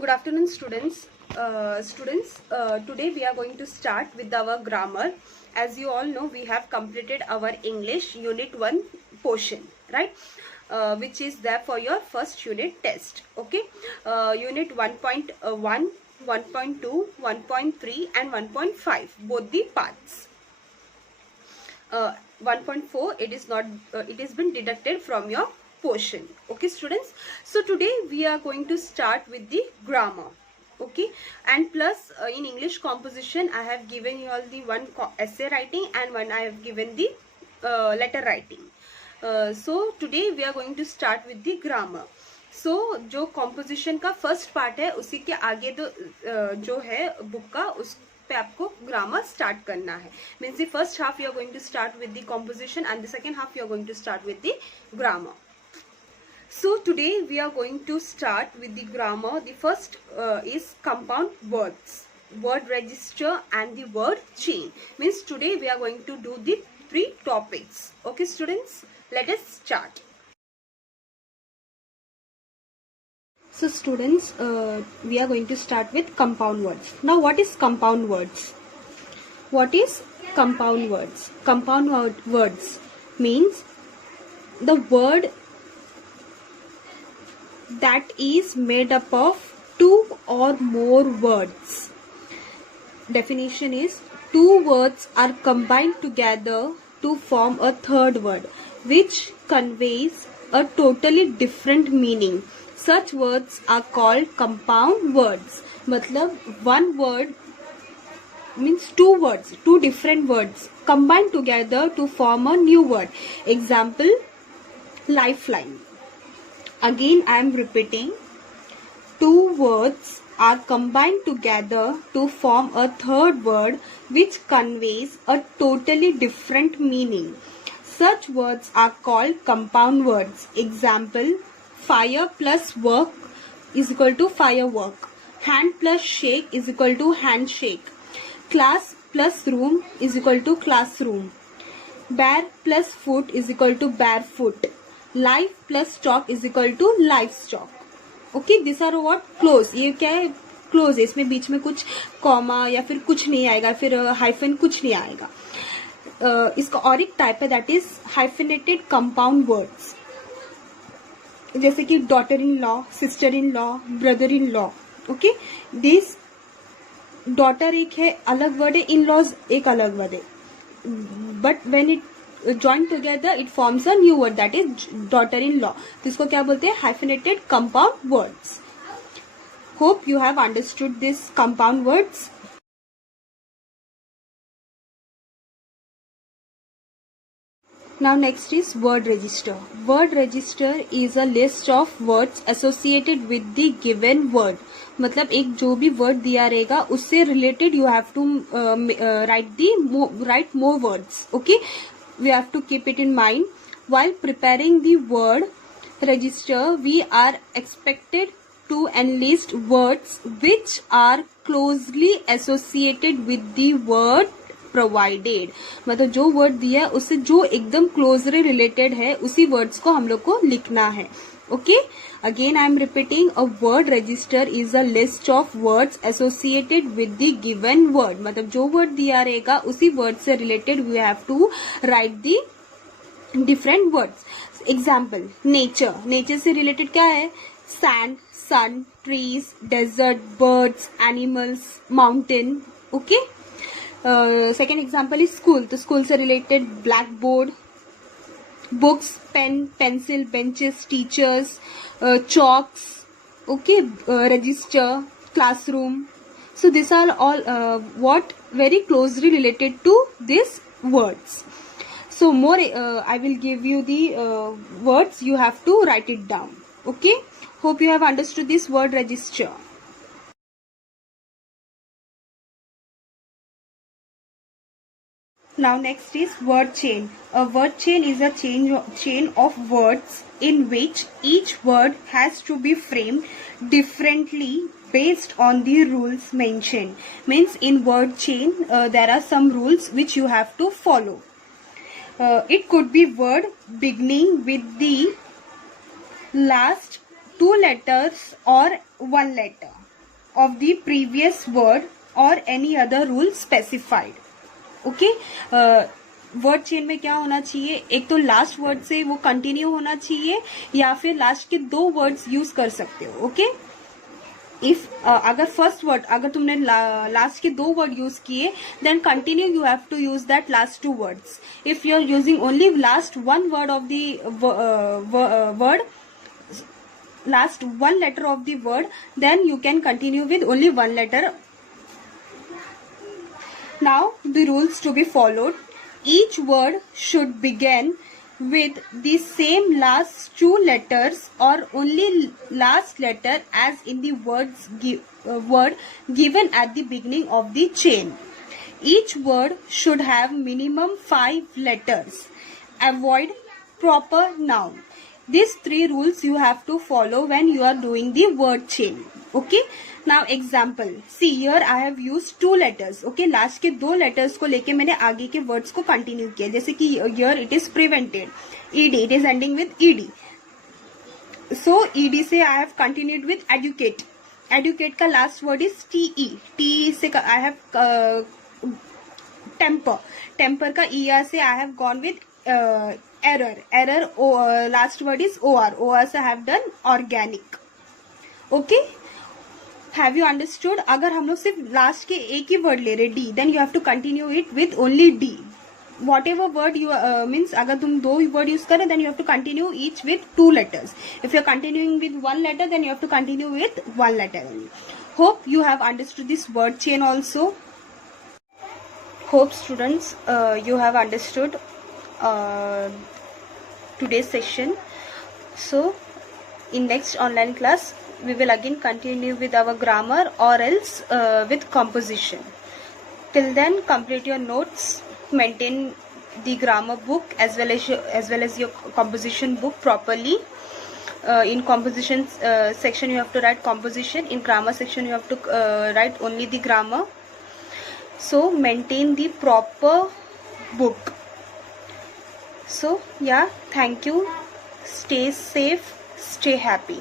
Good afternoon, students. Today we are going to start with our grammar. As you all know, we have completed our English Unit 1 portion, right? Which is there for your first unit test. Okay. Unit 1.1, 1.2, 1.3 and 1.5, both the parts. 1.4, it is not. It has been deducted from your portion. Okay, students. So today we are going to start with the grammar. Okay, and plus in English composition I have given you all the one essay writing and one I have given the letter writing. So today we are going to start with the grammar. So जो composition का first part है उसी के आगे जो है book का उस पे आपको ग्रामर स्टार्ट करना है. Means the first half you are going to start with the composition and the second half you are going to start with the grammar. So today we are going to start with the grammar. The first is compound words, word register and the word chain. Means today we are going to do the 3 topics. Okay students, let us start. So students, we are going to start with compound words. Now what is compound words? What is compound words? Compound words means the word that is made up of 2 or more words. Definition is 2 words are combined together to form a third word which conveys a totally different meaning. Such words are called compound words. मतलब one word means 2 words, 2 different words combined together to form a new word. Example, lifeline. Again I am repeating, 2 words are combined together to form a third word which conveys a totally different meaning. Such words are called compound words. Example, fire plus work is equal to firework. Hand plus shake is equal to handshake. Class plus room is equal to classroom. Bear plus foot is equal to barefoot. Life plus stock is equal to livestock. Okay, these are what close. ये क्या है? Close है. इसमें बीच में कुछ comma या फिर कुछ नहीं आएगा, फिर हाइफन कुछ नहीं आएगा. इसका और एक टाइप है, that is hyphenated compound words. जैसे कि daughter in law, sister in law, brother in law. Okay, this daughter एक है, अलग वर्ड है. इन लॉज एक अलग वर्ड है. But when it joined together it forms a new word, that is daughter in law. तो इसको क्या बोलते हैं? hyphenated compound words. Hope you have understood this compound words. Now next is word register. Word register is a list of words associated with the given word. मतलब एक जो भी word दिया रहेगा उससे related you have to write more words. Okay, we have to keep it in mind. While preparing the word register, we are expected to enlist words which are closely associated with the word provided. मतलब जो word दिया है उससे जो एकदम closely related है उसी words को हम लोग को लिखना है. Okay, again I am repeating, a word register is a list of words associated with the given word. मतलब जो वर्ड दिया रहेगा उसी वर्ड से related we have to write the different words. Example, nature. Nature से related क्या है? Sand, sun, trees, desert, birds, animals, mountain. Okay, second example is school. तो स्कूल से related black board, books, pen, pencil, benches, teachers, chalks. Okay, register, classroom. So these are all what very closely related to these words. So more I will give you the words, you have to write it down. Okay, hope you have understood this word register. Now next is word chain. A word chain is a chain of words in which each word has to be framed differently based on the rules mentioned. Means in word chain there are some rules which you have to follow. It could be word beginning with the last 2 letters or 1 letter. of the previous word or any other rule specified. Okay, word chain में क्या होना चाहिए, एक तो last word से वो continue होना चाहिए या फिर लास्ट के दो वर्ड्स यूज कर सकते हो. ओके, इफ अगर फर्स्ट वर्ड, अगर तुमने लास्ट के दो वर्ड यूज किए, then continue you have to use that last two words. If you are using only last one word of the word, last one letter of the word, then you can continue with only one letter. Now the rules to be followed: each word should begin with the same last two letters or only last letter as in the word given at the beginning of the chain. Each word should have minimum 5 letters. Avoid proper noun. These 3 rules you have to follow when you are doing the word chain. Okay, now example, see here I have used 2 letters. Okay, last के 2 letters को लेके मैंने आगे के words को continue किया. जैसे कि here it is prevented, ed, it is ending with ed. So ed से I have continued with educate. Educate का last word is te. te से I have temper. temper का er से I have gone with error. Last word is or से I have done organic. Okay, have you understood? अगर हम लोग सिर्फ last के एक ही वर्ड ले रहे d, then you have to continue it with only d. Whatever word you means, अगर तुम 2 वर्ड यूज करें, then you have to continue each with 2 letters. If you are continuing with 1 letter, then you have to continue with 1 letter only. Hope you have understood this word chain also. Hope students you have understood today's session. So in next online class we will again continue with our grammar or else with composition. Till then, complete your notes, maintain the grammar book as well as your composition book properly. In composition section you have to write composition, in grammar section you have to write only the grammar. So maintain the proper book. So yeah, thank you. Stay safe, stay happy.